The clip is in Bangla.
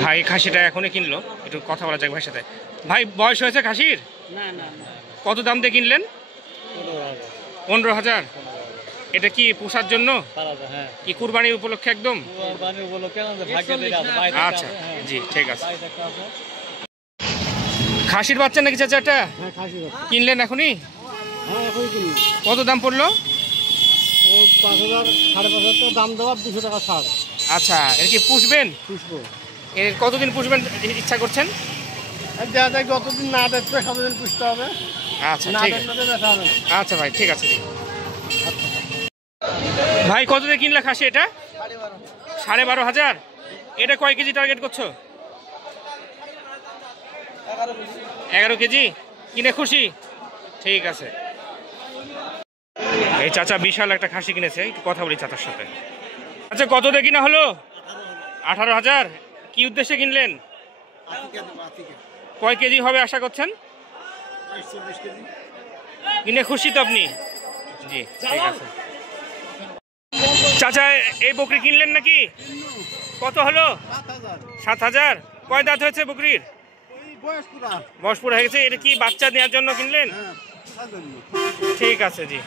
ভাই খাসিটা এখনই কিনলো, একটু কথা বলা যাক ভাইয়ের সাথে। ভাই বয়স হয়েছে খাসির? না না না, কত দাম দিয়ে কিনলেন? 15,000। এটা কি পোষার জন্য? হ্যাঁ কি কুরবানির উপলক্ষে একদম? কুরবানির উপলক্ষে আমাদের ভাগ্যে যেটা আছে, বাইরে আচ্ছা আছে, হ্যাঁ। জি ঠিক আছে। বাইরে একটা আছে। খাসির বাচ্চা নাকি চাচাটা হ্যাঁ খাসি বাচ্চা। কিনলেন এখনই? হ্যাঁ এখনই কিনি। কত দাম পড়লো? ও 5,000 5,500 টাকা দাম দেওয়া, 200 টাকা ছাড়। আচ্ছা, এর কি পুষবেন? পুষবো। এর কতদিন পুষবেন ইচ্ছা করছেন? দেখা যায় যতদিন না দেখবে ততদিন পুষতে হবে। আচ্ছা না ঠিক আছে। দেখলে দেখা হবে না। আচ্ছা ভাই ঠিক আছে। ভাই কত দিয়ে কিনলে খাসি এটা? 12,500। এটা কয় কেজি টার্গেট করছো? 11 কেজি কিনে খুশি? ঠিক আছে। এই চাচা বিশাল একটা খাসি কিনেছে, একটু কথা বলি চাচার সাথে। আচ্ছা কত দিয়ে কিনা হলো? 18,000। কি উদ্দেশ্যে কিনলেন? কয় কেজি হবে আশা করছেন? কিনে খুশি তো আপনি? জি ঠিক আছে। চাচা এই বকরি কিনলেন নাকি? কত হলো? 7,000। কয় দাঁত হয়েছে বকরির? বয়স পুরো হয়ে গেছে। এটা কি বাচ্চা নেওয়ার জন্য কিনলেন? ঠিক আছে জি।